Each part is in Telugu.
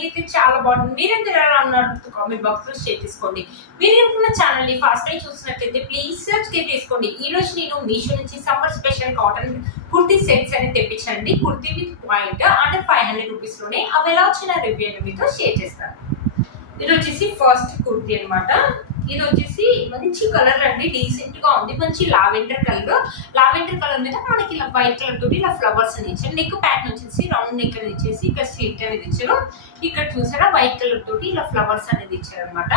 నేనైతే చాలా బాగుంటుంది. మీరైతే ఎలా ఉన్నారు కామెంట్ బాక్స్ లో షేర్ చేసుకోండి. మీరు అనుకున్న ఛానల్ ని ఫస్ట్ టైం చూసినట్లయితే ప్లీజ్ సబ్స్క్రైబ్ చేసుకోండి. ఈ రోజు నేను మీషో నుంచి summer special cotton kurti sets అనేది తెప్పించండి. Kurti with pant under 500 rupees లోనే అవి ఎలా వచ్చిన రివ్యూ మీతో షేర్ చేస్తాను. ఇది వచ్చేసి ఫస్ట్ కుర్తీ అనమాట. ఇది వచ్చేసి మంచి కలర్ అండి, డీసెంట్ గా ఉంది. మంచి లావెండర్ కలర్ మీద మనకి ఇలా వైట్ కలర్ తోటి ఇలా ఫ్లవర్స్ అని ఇచ్చారు. నెక్ ప్యాటర్న్ వచ్చేసి రౌండ్ నెక్ అనేది ఇచ్చేసి ఇక్కడ స్లిట్ అనేది ఇచ్చారు. ఇక్కడ చూసారా వైట్ కలర్ తోటి ఇలా ఫ్లవర్స్ అనేది ఇచ్చారు అనమాట.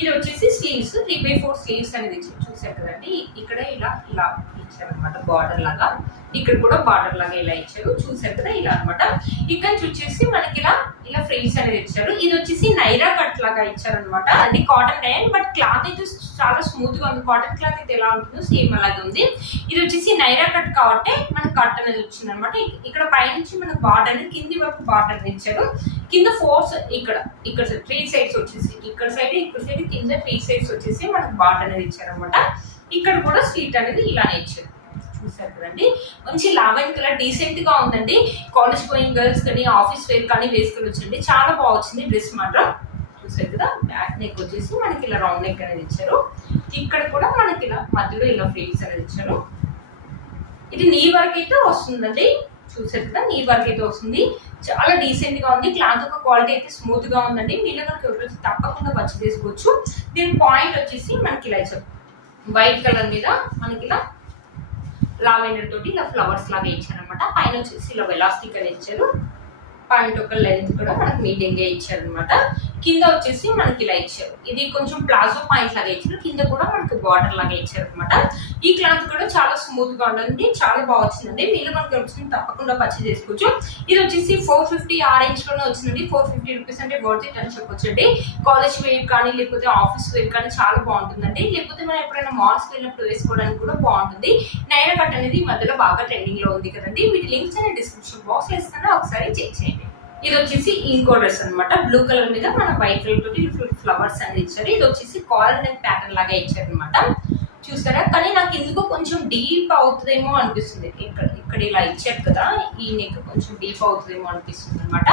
ఇది వచ్చేసి స్లీవ్స్ 3/4 స్లీవ్స్ అనేది ఇచ్చారు. చూసారు కదండి, ఇక్కడ ఇలా ఇలా ఇచ్చారు అనమాట బార్డర్ లాగా. ఇక్కడ కూడా బార్డర్ లాగా ఇలా ఇచ్చారు. చూసారు కదా ఇలా అనమాట. ఇక్కడ వచ్చేసి మనకి ఇలా ఇలా ఫ్రిల్స్ అనేది ఇచ్చారు. ఇది వచ్చేసి నైరా కట్ లాగా ఇచ్చారు అనమాట. అది కాటన్ రేయన్, బట్ క్లాత్ అయితే చాలా స్మూత్ గా ఉంది. కాటన్ క్లాత్ అయితే ఎలా ఉంటుందో సేమ్ అలాగే ఉంది. ఇది వచ్చేసి నైరా కట్ కాబట్టి మనకు కట్ అనేది వచ్చింది అనమాట. ఇక్కడ పైనుంచి మనకు బార్డర్ కింది వరకు బార్డర్ ఇచ్చారు. కింద ఫోర్స్ ఇక్కడ 3 సైడ్స్ వచ్చేసి ఇక్కడ సైడ్ కింద 3 సైడ్స్ వచ్చేసి మనకు బార్డర్ అనేది ఇచ్చారు అనమాట. ఇక్కడ కూడా స్లీట్ అనేది ఇలానే ఇచ్చారు. చూసారు కదండి, మంచి లావెండర్ కలర్ డీసెంట్ గా ఉందండి. కాలేజ్ గోయింగ్ గర్ల్స్ కానీ ఆఫీస్ వేర్ కానీ వేసుకొని వచ్చండి. చాలా బాగా వచ్చింది డ్రెస్ మాత్రం. చూసారు కదా, బ్యాక్ నెక్ వచ్చేసి మనకి ఇలా రౌండ్ నెక్ అనేది ఇచ్చారు. ఇక్కడ కూడా మనకి ఇలా మధ్యలో ఇలా ఫ్రిల్స్ అనేది ఇచ్చారు. ఇది నీ వర్క్ అయితే వస్తుందండి. చూసారు కదా, నీ వర్క్ అయితే వస్తుంది. చాలా డీసెంట్ గా ఉంది. క్లాత్ యొక్క క్వాలిటీ అయితే స్మూత్ గా ఉందండి. మీలో కనుక ఎవరైతే తప్పకుండా వచ్చి తీసుకోవచ్చు. దీని పాయింట్ వచ్చేసి మనకి ఇలా ఇచ్చారు. వైట్ కలర్ మీద మనకి ఇలా లావెండర్ తోటి ఇలా ఫ్లవర్స్ లాగా ఇచ్చారు అనమాట. పైన వచ్చేసి ఇలా ఎలాస్టిక్ అని ఇచ్చారు. పాయింట్ ఒక లెంత్ కూడా మనకి మీడియం గా ఇచ్చారు అనమాట. కింద వచ్చేసి మనకి ఇలా ఇచ్చారు. ఇది కొంచెం ప్లాజో పాయింట్ లాగా ఇచ్చారు. కింద కూడా మనకి బార్డర్ లాగా ఇచ్చారు అనమాట. ఈ క్లాత్ కూడా చాలా స్మూత్ గా ఉంటుంది. చాలా బాగా వచ్చిందండి. మీరు మనకి వచ్చింది తప్పకుండా పర్చేజ్ చేసుకోవచ్చు. ఇది వచ్చేసి 450 ఆ రేంజ్ లోనే వచ్చిందండి. 450 రూపీస్ అంటే వర్త్ ఇట్ అని చెప్పొచ్చు అండి. కాలేజ్ వేర్ కానీ లేకపోతే ఆఫీస్ వేర్ కానీ చాలా బాగుంటుందండి. లేకపోతే మనం ఎప్పుడైనా మాల్స్ వెళ్ళినప్పుడు వేసుకోవడానికి కూడా బాగుంటుంది. నైరా కట్ అనేది ఈ మధ్యలో బాగా ట్రెండింగ్ లో ఉంది కదండి. వీటి లింక్స్ అనేది డిస్క్రిప్షన్ బాక్స్ లో ఇస్తాను, ఒకసారి చెక్ చేయండి. ఇది వచ్చేసి ఇంకో డ్రెస్ అనమాట. బ్లూ కలర్ మీద మన వైట్ కలర్ తోటి ఫ్లవర్స్ అనేది ఇచ్చారు. ఇది వచ్చేసి కాలర్ నెక్ ప్యాటర్న్ లాగా ఇచ్చారు అనమాట. చూస్తారా, కానీ నాకు ఎందుకో కొంచెం డీప్ అవుతుందేమో అనిపిస్తుంది. ఇక్కడ ఇలా ఇచ్చారు కదా, ఈ నెక్ కొంచెం డీప్ అవుతుందేమో అనిపిస్తుంది అనమాట.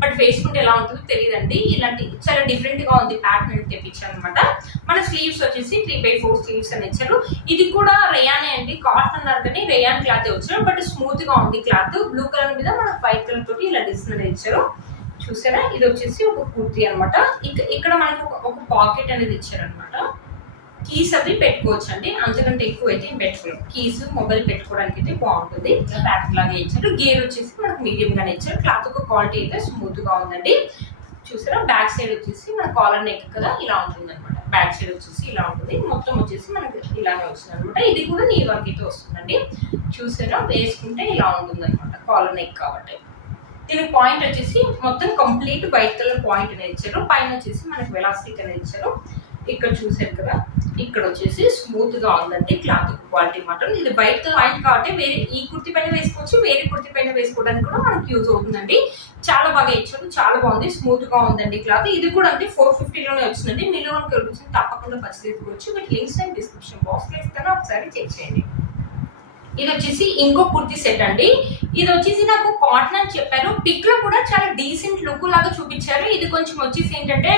బట్ వేసుకుంటే ఎలా ఉంటుందో తెలియదండి. ఇలాంటి చాలా డిఫరెంట్ గా ఉంది ప్యాటర్న్ అని తెప్పించారు అనమాట. మన స్లీవ్స్ వచ్చేసి 3/4 స్లీవ్స్ అని ఇచ్చారు. ఇది కూడా రేయానే అండి. కాటన్ అన్నారు కానీ రేయాన్ క్లాత్ వచ్చారు, బట్ స్మూత్ గా ఉంది క్లాత్. బ్లూ కలర్ మీద మన వైట్ కలర్ తోటి ఇలా డిజైన్ ఇచ్చారు. చూసారా, ఇది వచ్చేసి ఒక కుర్తీ అనమాట. ఇక్కడ మనకి ఒక పాకెట్ అనేది ఇచ్చారు అనమాట. కీస్ అవి పెట్టుకోవచ్చు అండి, అంతకంటే ఎక్కువ అయితే పెట్టుకోలేదు. కీస్ మొబైల్ పెట్టుకోవడానికి అయితే బాగుంటుంది. ప్యాక్ లాగా ఇచ్చారు. గేర్ వచ్చేసి మనకు మీడియం గానే ఇచ్చారు. క్లాత్ ఒక క్వాలిటీ అయితే స్మూత్ గా ఉందండి. చూసారా, బ్యాక్ సైడ్ వచ్చేసి మన కాలర్ నెక్ కదా ఇలా ఉంటుంది అనమాట. బ్యాక్ సైడ్ వచ్చేసి ఇలా ఉంటుంది. మొత్తం వచ్చేసి మనకి ఇలానే వస్తుంది అనమాట. ఇది కూడా నీ వర్క్ అయితే వస్తుందండి. చూసారా, వేసుకుంటే ఇలా ఉంటుంది అనమాట. కాలర్ నెక్ కాబట్టి దీని పాయింట్ వచ్చేసి మొత్తం కంప్లీట్ వైట్ కలర్ పాయింట్ అనేది ఇచ్చారు. పైన వచ్చేసి మనకి ఎలాస్టిక్ అనేది ఇచ్చారు. ఇక్కడ చూసారు కదా, ఇక్కడ వచ్చేసి స్మూత్ గా ఉందండి క్లాత్ క్వాలిటీ మాత్రం. ఇది వైట్ పాయింట్ కాబట్టి వేరే ఈ కుర్తి పైన వేసుకోవచ్చు, వేరే కుర్తి పైన వేసుకోవడానికి కూడా మనకి యూజ్ అవుతుందండి. చాలా బాగా ఇచ్చారు, చాలా బాగుంది, స్మూత్ గా ఉందండి క్లాత్. ఇది కూడా అంటే 450 లోనే వచ్చిందండి. మీలో మనకి వచ్చింది తప్పకుండా పర్చేజ్ చేసుకోవచ్చు. వీటి లింక్స్ అండ్ డిస్క్రిప్షన్ బాక్స్ లో ఇస్తాను, ఒకసారి చెక్ చేయండి. ఇది వచ్చేసి ఇంకో కుర్తీ సెట్ అండి. ఇది వచ్చేసి నాకు కాటన్ అని చెప్పారు. పిక్ లో కూడా చాలా డీసెంట్ లుక్ లాగా చూపించారు. ఇది కొంచెం వచ్చేసి ఏంటంటే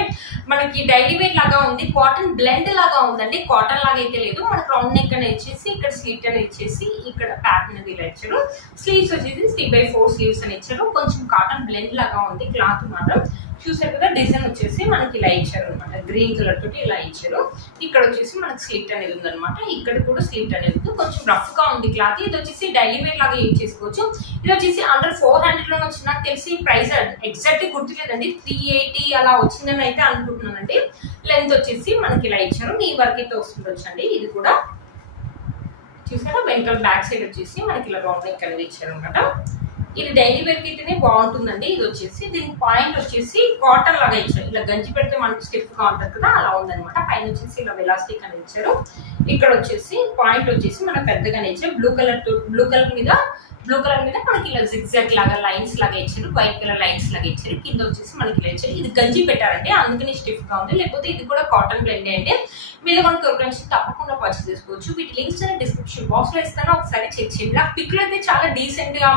మనకి డైలీ వేర్ లాగా ఉంది. కాటన్ బ్లెండ్ లాగా ఉందండి. కాటన్ లాగా అయితే లేదు. మనకు రౌండ్ నెక్ అనేది ఇచ్చేసి ఇక్కడ స్లీట్ అనేది ఇచ్చేసి ఇక్కడ ప్యాటర్న్ అనేది ఇలా ఇచ్చారు. స్లీవ్స్ వచ్చేసి 3/4 స్లీవ్స్ అని ఇచ్చారు. కొంచెం కాటన్ బ్లెండ్ లాగా ఉంది క్లాత్ మాత్రం. చూసారు కదా, డిజైన్ వచ్చేసి మనకి ఇలా ఇచ్చారు అనమాట. గ్రీన్ కలర్ తోటి ఇలా ఇచ్చారు. ఇక్కడ వచ్చేసి మనకి స్లీట్ అనేది ఉందన్నమాట. ఇక్కడ కూడా స్లీట్ అనేది ఉంది. కొంచెం రఫ్ గా ఉంది క్లాత్. ఇది వచ్చేసి డైలీ వేర్ లాగా యూజ్ చేసుకోవచ్చు. ఇది వచ్చేసి అండర్ 400 లో వచ్చి నాకు తెలిసి ప్రైస్ ఎగ్జాక్ట్ గుర్తులేదండి. 380 అలా వచ్చిందని అయితే అనుకుంటున్నానండి. లెంత్ వచ్చేసి మనకి ఇలా ఇచ్చారు. నీ వర్క్ అయితే వస్తుండొచ్చు అండి. ఇది కూడా చూసారా, వెనకాల బ్యాక్ సైడ్ వచ్చేసి మనకి ఇలా రౌండ్ నెక్ అనేది ఇచ్చారు అనమాట. ఇది డైలీ వేర్ అయితేనే బాగుంటుందండి. ఇది వచ్చేసి దీని పాయింట్ వచ్చేసి కాటన్ లాగా ఇచ్చారు. ఇలా గంజి పెడితే మనకి స్టిఫ్ గా ఉంటుంది కదా, అలా ఉందనమాట. పైన వచ్చేసి ఇలా ఎలాస్టిక్ అని ఇచ్చారు. ఇక్కడ వచ్చేసి పాయింట్ వచ్చేసి మన పెద్దగానే ఇచ్చారు. బ్లూ కలర్ మీద మనకి ఇలా జిగ్జాగ్ లాగా లైన్స్ లాగా ఇచ్చారు. వైట్ కలర్ లైన్స్ లాగా ఇచ్చారు. కింద వచ్చేసి మనకి ఇలా ఇచ్చారు. ఇది గంజి పెట్టారంటే అందుకని స్టిఫ్ గా ఉంది. లేకపోతే ఇది కూడా కాటన్ బ్లెండ్ అంటే మీరు మనకి ఒక తప్పకుండా పర్చేస్ చేసుకోవచ్చు. వీటి లింక్స్ నేను డిస్క్రిప్షన్ బాక్స్ లో ఇస్తాను, ఒకసారి చెక్ చేయండి. నాకు పిక్లు అయితే చాలా డీసెంట్ గా,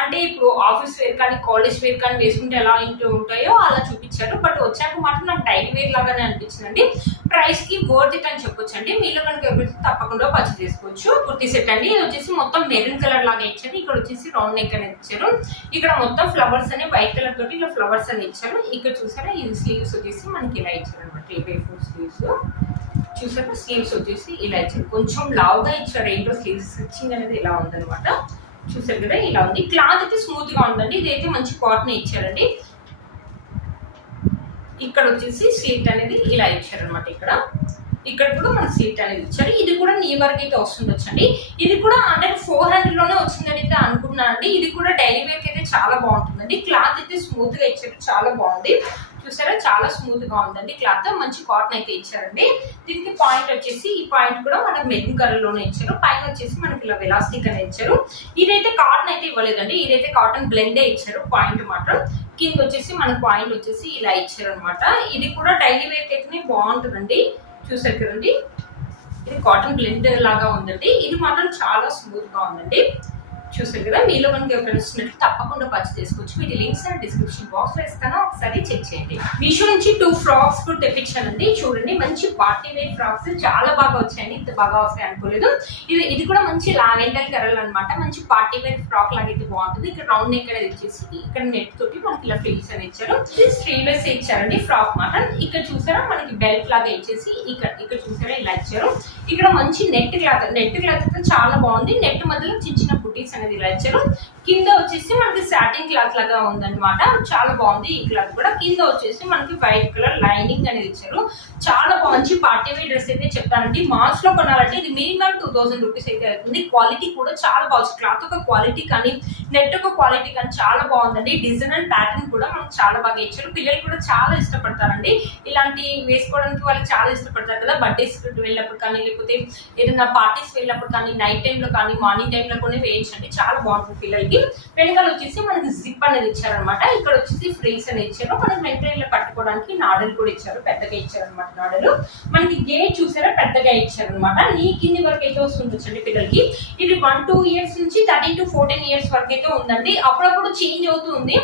అంటే ఇప్పుడు ఆఫీస్ వేర్ కానీ కాలేజ్ వేర్ కానీ వేసుకుంటే ఎలా ఉంటాయో అలా చూపించారు. బట్ వచ్చాక మాత్రం నాకు డైలీ వేర్ లాగానే అనిపించిందండి. ప్రైస్ కి వర్త్ ఇట్ అని చెప్పొచ్చు అండి. మీలో కనుక ఎవరైతే తప్పకుండా పర్చేస్ చేసుకోవచ్చు. కుర్తీ సెట్ అండి. ఇది వచ్చేసి మొత్తం మెరూన్ కలర్ లాగా ఇచ్చారు. ఇక్కడ వచ్చేసి రౌండ్ నెక్ అనేది ఇచ్చారు. ఇక్కడ మొత్తం ఫ్లవర్స్ అనే వైట్ కలర్ తోటి ఇలా ఫ్లవర్స్ అని ఇచ్చారు. ఇక్కడ చూసారా ఇది స్లీవ్స్ వచ్చేసి మనకి ఇలా ఇచ్చారు అనమాట. 3/4 స్లీవ్స్ చూసారా. స్లీవ్స్ వచ్చేసి ఇలా ఇచ్చారు. కొంచెం లావుగా ఇచ్చారు. ఏంటో స్లీవ్స్ స్టిచ్చింగ్ అనేది ఇలా ఉందన్నమాట. చూసారు కదా ఇలా ఉంది. క్లాత్ అయితే స్మూత్ గా ఉందండి. ఇదైతే మంచి కాటన్ ఇచ్చారండి. ఇక్కడ వచ్చేసి స్లీట్ అనేది ఇలా ఇచ్చారనమాట. ఇక్కడ కూడా మన స్లీట్ అనేది ఇచ్చారు. ఇది కూడా నీ వరకు అయితే వస్తుండొచ్చండి. ఇది కూడా అంటే 400 లోనే వచ్చిందని అయితే అనుకున్నానండి. ఇది కూడా డైలీ వేర్ అయితే చాలా బాగుంటుందండి. క్లాత్ అయితే స్మూత్ గా ఇచ్చారు. చాలా బాగుంది. చూసారా చాలా స్మూత్ గా ఉందండి. క్లాత్ మంచి కాటన్ అయితే ఇచ్చారండి. దీనికి పాయింట్ వచ్చేసి ఈ పాయింట్ కూడా మనకు మెరూన్ కలర్ లోనే ఇచ్చారు. పైన వచ్చేసి మనకి ఇలా ఎలాస్టిక్ అనేది ఇచ్చారు. ఇదైతే కాటన్ అయితే ఇవ్వలేదండి. ఇదైతే కాటన్ బ్లెండే ఇచ్చారు. పాయింట్ మాత్రం కింద వచ్చేసి మన పాయింట్ వచ్చేసి ఇలా ఇచ్చారు అనమాట. ఇది కూడా డైలీ వేర్ అయితే బాగుంటుందండి. చూసారు కదండి. ఇది కాటన్ బ్లెండ్ లాగా ఉందండి. ఇది మాత్రం చాలా స్మూత్ గా ఉందండి. చూసారు కదా. మీలో కనుక ఎవరైనా ఇచ్చినట్టు తప్పకుండా పర్చేస్ చేసుకోవచ్చు. వీటి లింక్స్ అండ్ డిస్క్రిప్షన్ బాక్స్ లో ఇస్తాను, ఒకసారి చెక్ చేయండి. మీషో నుంచి 2 ఫ్రాక్స్ కూడా తెప్పించానండి. చూడండి మంచి పార్టీ వేర్ ఫ్రాక్స్ చాలా బాగా వచ్చాయండి. ఇంత బాగా వస్తాయి అనుకోలేదు. ఇది కూడా మంచి లావెండర్ కలర్ అనమాట. మంచి పార్టీ వేర్ ఫ్రాక్ లాగా అయితే బాగుంటుంది. ఇక్కడ రౌండ్ నెక్ అనేది ఇచ్చేసి ఇక్కడ నెట్ తోటి మనకి ఇలా ఫ్రిల్స్ అని ఇచ్చారు. స్లీవ్లెస్ ఇచ్చారండి ఫ్రాక్ మాట. ఇక్కడ చూసారా మనకి బెల్ట్ లాగా ఇచ్చేసి ఇక్కడ చూసారా ఇలా ఇచ్చారు. ఇక్కడ మంచి నెట్ క్లాత్ అయితే చాలా బాగుంది. నెట్ మధ్యలో చిన్న బుటీస్ అనేది ఇలా ఇచ్చారు. కింద వచ్చేసి మనకి సాటిన్ క్లాత్ లాగా ఉందన్నమాట. చాలా బాగుంది ఈ క్లాత్ కూడా. కింద వచ్చేసి మనకి వైట్ కలర్ లైనింగ్ అనేది ఇచ్చారు. చాలా మంచి పార్టీ వేర్ డ్రెస్ అయితే చెప్తానండి. మాల్స్ లో కొనాలంటే ఇది మినిమం 2000 రూపీస్ అయితే అవుతుంది. క్వాలిటీ కూడా చాలా బాగుంది. క్లాత్ ఒక క్వాలిటీ కానీ నెట్ ఒక క్వాలిటీ కానీ చాలా బాగుందండి. డిజైన్ అండ్ ప్యాటర్న్ కూడా మనకు చాలా బాగా ఇచ్చారు. పిల్లలు కూడా చాలా ఇష్టపడతారండి. ఇలాంటి వేసుకోవడానికి వాళ్ళు చాలా ఇష్టపడతారు కదా. బర్త్డేస్ వెళ్ళినప్పుడు కానీ లేకపోతే ఏదైనా పార్టీస్ వెళ్ళినప్పుడు కానీ నైట్ టైంలో కానీ మార్నింగ్ టైంలో కూడా వేయచ్చండి. చాలా బాగుంటుంది పిల్లలకి. వెనకాల వచ్చేసి మనకి జిప్ అనేది ఇచ్చారనమాట. ఇక్కడ వచ్చేసి ఫ్రీస్ అనేది ఇచ్చారు. మనకి వెంటనే కట్టుకోవడానికి నాడలు కూడా ఇచ్చారు. పెద్దగా ఇచ్చారనమాట నాడలు. మనకి గేట్ చూసారా పెద్దగా ఇచ్చారనమాట. నీ కింది వరకు అయితే వస్తుండొచ్చండి పిల్లలకి. ఇది 1-2 ఇయర్స్ నుంచి 13-14 ఇయర్స్ వరకు అయితే ఉందండి. అప్పుడప్పుడు చేంజ్ అవుతుంది.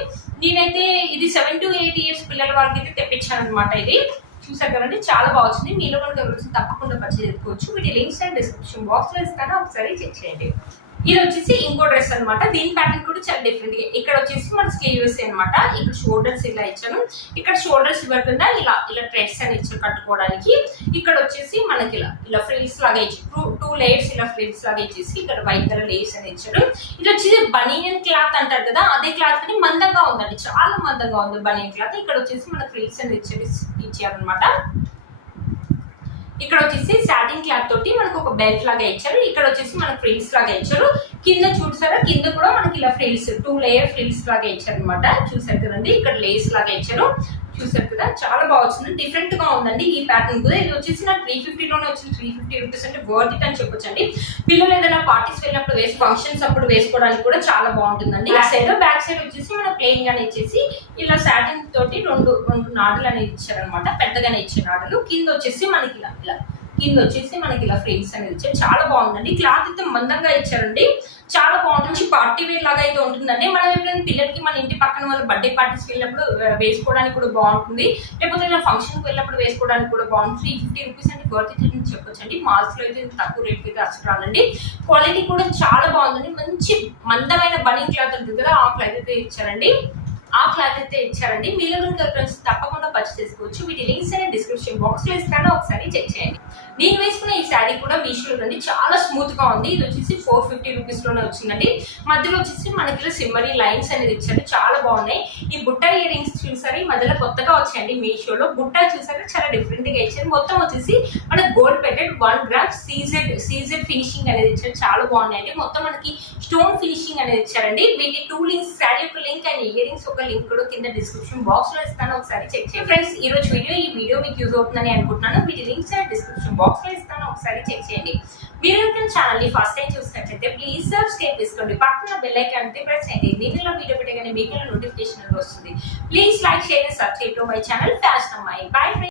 నేనైతే ఇది 7-8 ఇయర్స్ పిల్లల వరకు అయితే తెప్పించాను అనమాట. ఇది చూసారు కదండి చాలా బాగా వచ్చింది. మీలో మనకు తప్పకుండా పర్చేజ్ చేసుకోవచ్చు. వీటి లింక్స్ అండ్ డిస్క్రిప్షన్ బాక్స్ లో ఇస్తాను, ఒకసారి చెక్ చేయండి. ఇది వచ్చేసి ఇంకో డ్రెస్ అనమాట. దీని ప్యాటర్న్ కూడా చాలా డిఫరెంట్ గా. ఇక్కడ వచ్చేసి మన స్లీవ్స్ అనమాట. ఇక్కడ షోల్డర్స్ ఇలా ఇచ్చాను. ఇక్కడ షోల్డర్స్ ఇవ్వకుండా ఇలా థ్రెడ్స్ అని ఇచ్చారు కట్టుకోవడానికి. ఇక్కడ వచ్చేసి మనకి ఇలా ఫ్రిల్స్ లాగా ఇచ్చారు. 2 లేయర్స్ ఇలా ఫ్రిల్స్ లాగా ఇచ్చేసి ఇక్కడ వైట్ కలర్ లేయర్స్ అని ఇచ్చారు. ఇది వచ్చేసి బనియన్ క్లాత్ అంటారు కదా, అదే క్లాత్ అని మందంగా ఉందండి. చాలా మందంగా ఉంది బనియన్ క్లాత్. ఇక్కడ వచ్చేసి మన ఫ్రిల్స్ అని ఇచ్చారనమాట. ఇక్కడ వచ్చేసి సాటిన్ క్లాత్ తోటి మనకు ఒక బెల్ట్ లాగా ఇచ్చారు. ఇక్కడ వచ్చేసి మనకు ఫ్రిల్స్ లాగా ఇచ్చారు. కింద చూసారా కింద కూడా మనకి ఇలా ఫ్రిల్స్ 2 లేయర్ ఫ్రిల్స్ లాగా ఇచ్చారు అనమాట. చూసారు కదండి. ఇక్కడ లేస్ లాగా ఇచ్చారు. చూసారు కదా చాలా బాగా వచ్చింది. డిఫరెంట్ గా ఉందండి ఈ ప్యాటర్న్ కూడా. ఇది వచ్చేసి నాకు 350 లోనే వచ్చింది. 350 రూపీస్ అంటే వర్త్ ఇట్ అని చెప్పొచ్చండి. పిల్లలు ఏదైనా పార్టీస్ వెళ్ళినప్పుడు ఫంక్షన్స్ అప్పుడు వేసుకోవడానికి కూడా చాలా బాగుంటుందండి. బ్యాక్ సైడ్ వచ్చేసి మన ప్లెయిన్ గానే ఇచ్చేసి ఇలా సాటిన్ తోటి రెండు నాడులు అనేది ఇచ్చారనమాట. పెద్దగానే ఇచ్చే నాడులు. కింద వచ్చేసి మనకి ఇలా ఫ్రేమ్స్ అనేది ఇచ్చారు. చాలా బాగుందండి. క్లాత్ అయితే మందంగా ఇచ్చారండి. చాలా బాగుంటుంది. పార్టీ వేర్ లాగా అయితే ఉంటుందండి. మనం ఎప్పుడైనా పిల్లలకి మన ఇంటి పక్కన వాళ్ళ బర్త్డే పార్టీస్ వెళ్ళినప్పుడు వేసుకోవడానికి కూడా బాగుంటుంది. లేకపోతే ఇలా ఫంక్షన్కి వెళ్ళినప్పుడు వేసుకోవడానికి కూడా బాగుంటుంది. 350 రూపీస్ అంటే వర్త్ ఇట్ అని చెప్పొచ్చండి. మాల్స్ లో అయితే తక్కువ రేట్ అయితే అసలు రాదండి. క్వాలిటీ కూడా చాలా బాగుందండి. మంచి మందమైన బనీ క్లాత్ ఉంటుంది కదా, ఆ క్లాత్ అయితే ఇచ్చారండి. మీరు ఫ్రెండ్స్ తప్పకుండా పర్చేస్ చేసుకోవచ్చు. వీటి లింక్స్ అనేది డిస్క్రిప్షన్ బాక్స్ లో ఇస్తాను, ఒకసారి చెక్ చేయండి. నేను వేసుకున్న ఈ శారీ కూడా మీషోలో అండి. చాలా స్మూత్ గా ఉంది. ఇది వచ్చేసి 450 రూపీస్ లోనే వచ్చిందండి. మధ్యలో వచ్చేసి మనకి సిమ్మరీ లైన్స్ అనేది ఇచ్చారు. చాలా బాగున్నాయి. ఈ బుట్ట ఇయర్ రింగ్స్ చూసారు మధ్యలో కొత్తగా వచ్చాయండి మీషోలో. బుట్ట చూసారు చాలా డిఫరెంట్ గా ఇచ్చారు. మొత్తం వచ్చేసి మన gold plated 1 gram CZ finishing అనేది ఇచ్చారు. చాలా బాగున్నాయండి. మొత్తం మనకి స్టోన్ ఫినిషింగ్ అనేది ఇచ్చారండి. వీటి 2 లింక్స్, శారీ యొక్క లింక్ అండ్ ఇయర్ రింగ్స్ ఒక లింక్ కూడా కింద డిస్క్రిప్షన్ బాక్స్ లో ఇస్తాను, ఒకసారి చెక్ చేయండి. ఫ్రెండ్స్ ఈ వీడియో మీకు యూజ్ అవుతుందని అనుకుంటున్నాను. వీటి లింక్స్ అండ్ డిస్క్రిప్షన్ బాక్స్ లో ఇస్తాను. ఒకసారి చెక్ చేయండి. మీరు కనుక ఛానల్ ని ఫస్ట్ టైం చూసినట్లయితే ప్లీజ్ సబ్స్క్రైబ్ చేసుకోండి. పక్కన బెల్ ఐకాన్ ని ప్రెస్ చేయండి. నేను ఇలా వీడియో పెట్టగానే మీకు నోటిఫికేషన్ వస్తుంది. Please like, share and subscribe to my channel fashion అమ్మాయి. బై.